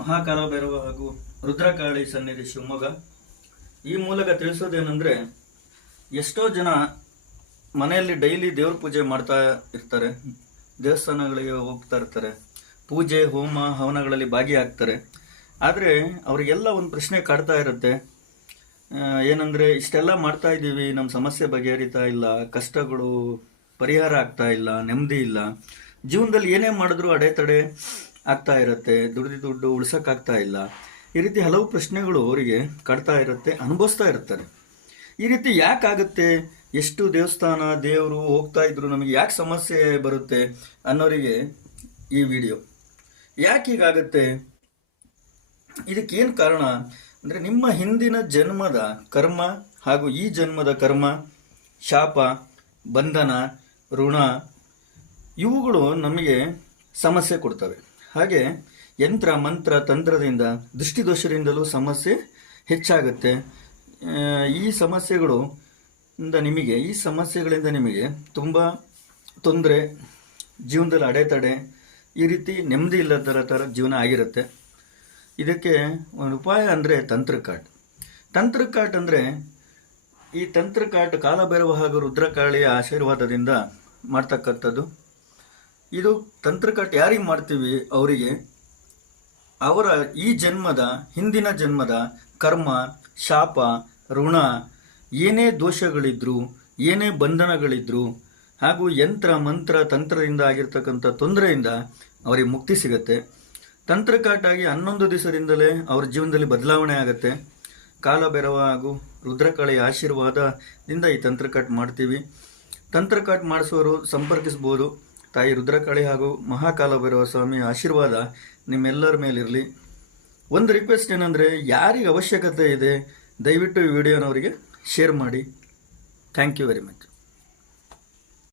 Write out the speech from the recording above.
ಮಹಾಕಾಲ ಭೈರವ ಹಾಗೂ ರುದ್ರಕಾಳಿ ಸನ್ನಿಧಿ ಶಿವಮೊಗ್ಗ. ಈ ಮೂಲಕ ತಿಳಿಸೋದೇನೆಂದರೆ, ಎಷ್ಟೋ ಜನ ಮನೆಯಲ್ಲಿ ಡೈಲಿ ದೇವ್ರ ಪೂಜೆ ಮಾಡ್ತಾ ಇರ್ತಾರೆ, ದೇವಸ್ಥಾನಗಳಿಗೆ ಹೋಗ್ತಾ ಇರ್ತಾರೆ, ಪೂಜೆ ಹೋಮ ಹವನಗಳಲ್ಲಿ ಭಾಗಿಯಾಗ್ತಾರೆ. ಆದರೆ ಅವರಿಗೆಲ್ಲ ಒಂದು ಪ್ರಶ್ನೆ ಕಾಡ್ತಾ ಇರುತ್ತೆ, ಏನಂದರೆ ಇಷ್ಟೆಲ್ಲ ಮಾಡ್ತಾ ಇದ್ದೀವಿ, ನಮ್ಮ ಸಮಸ್ಯೆ ಬಗೆಹರಿತಾ ಇಲ್ಲ, ಕಷ್ಟಗಳು ಪರಿಹಾರ ಆಗ್ತಾ ಇಲ್ಲ, ನೆಮ್ಮದಿ ಇಲ್ಲ, ಜೀವನದಲ್ಲಿ ಏನೇ ಮಾಡಿದ್ರೂ ಅಡೆತಡೆ ಆಗ್ತಾ ಇರುತ್ತೆ, ದುಡ್ಡು ಉಳ್ಸೋಕ್ಕಾಗ್ತಾ ಇಲ್ಲ. ಈ ರೀತಿ ಹಲವು ಪ್ರಶ್ನೆಗಳು ಅವರಿಗೆ ಕಾಡ್ತಾ ಇರುತ್ತೆ, ಅನುಭವಿಸ್ತಾ ಇರ್ತಾರೆ. ಈ ರೀತಿ ಯಾಕಾಗುತ್ತೆ, ಎಷ್ಟು ದೇವಸ್ಥಾನ ದೇವರು ಹೋಗ್ತಾ ಇದ್ರು ನಮಗೆ ಯಾಕೆ ಸಮಸ್ಯೆ ಬರುತ್ತೆ ಅನ್ನೋರಿಗೆ ಈ ವಿಡಿಯೋ. ಯಾಕೆ ಹೀಗಾಗುತ್ತೆ, ಇದಕ್ಕೇನು ಕಾರಣ ಅಂದರೆ, ನಿಮ್ಮ ಹಿಂದಿನ ಜನ್ಮದ ಕರ್ಮ ಹಾಗೂ ಈ ಜನ್ಮದ ಕರ್ಮ, ಶಾಪ, ಬಂಧನ, ಋಣ ಇವುಗಳು ನಮಗೆ ಸಮಸ್ಯೆ ಕೊಡ್ತವೆ. ಹಾಗೆ ಯಂತ್ರ ಮಂತ್ರ ತಂತ್ರದಿಂದ, ದೃಷ್ಟಿದೋಷದಿಂದಲೂ ಸಮಸ್ಯೆ ಹೆಚ್ಚಾಗುತ್ತೆ. ಈ ಸಮಸ್ಯೆಗಳಿಂದ ನಿಮಗೆ ತುಂಬ ತೊಂದರೆ, ಜೀವನದಲ್ಲಿ ಅಡೆತಡೆ, ಈ ರೀತಿ ನೆಮ್ಮದಿ ಇಲ್ಲದ ಥರ ಜೀವನ ಆಗಿರುತ್ತೆ. ಇದಕ್ಕೆ ಒಂದು ಉಪಾಯ ಅಂದರೆ ತಂತ್ರಕಾಟ್ ಅಂದರೆ, ಈ ತಂತ್ರಕಾಟ್ ಕಾಲಭೈರವ ಹಾಗೂ ರುದ್ರಕಾಳಿಯ ಆಶೀರ್ವಾದದಿಂದ ಮಾಡ್ತಕ್ಕಂಥದ್ದು. ಇದು ತಂತ್ರಕಾಟ್ ಯಾರಿಗೆ ಮಾಡ್ತೀವಿ, ಅವರಿಗೆ ಅವರ ಈ ಜನ್ಮದ ಹಿಂದಿನ ಜನ್ಮದ ಕರ್ಮ, ಶಾಪ, ಋಣ, ಏನೇ ದೋಷಗಳಿದ್ರು, ಏನೇ ಬಂಧನಗಳಿದ್ರು, ಹಾಗೂ ಯಂತ್ರ ಮಂತ್ರ ತಂತ್ರದಿಂದ ಆಗಿರ್ತಕ್ಕಂಥ ತೊಂದರೆಯಿಂದ ಅವರಿಗೆ ಮುಕ್ತಿ ಸಿಗುತ್ತೆ. ತಂತ್ರಕಾಟಾಗಿ 11 ದಿವಸದಿಂದಲೇ ಅವ್ರ ಜೀವನದಲ್ಲಿ ಬದಲಾವಣೆ ಆಗುತ್ತೆ. ಕಾಲಭೈರವ ಹಾಗೂ ರುದ್ರಕಾಳಿಯ ಆಶೀರ್ವಾದದಿಂದ ಈ ತಂತ್ರಕಾಟ್ ಮಾಡ್ತೀವಿ. ತಂತ್ರಕಾಟ್ ಮಾಡಿಸೋರು ಸಂಪರ್ಕಿಸ್ಬೋದು. ತಾಯಿ ರುದ್ರಕಾಳಿ ಹಾಗೂ ಮಹಾಕಾಲ ಭೈರವ ಸ್ವಾಮಿಯ ಆಶೀರ್ವಾದ ನಿಮ್ಮೆಲ್ಲರ ಮೇಲಿರಲಿ. ಒಂದು ರಿಕ್ವೆಸ್ಟ್ ಏನಂದರೆ, ಯಾರಿಗೆ ಅವಶ್ಯಕತೆ ಇದೆ ದಯವಿಟ್ಟು ಈ ವಿಡಿಯೋನವರಿಗೆ ಶೇರ್ ಮಾಡಿ. Thank you very much.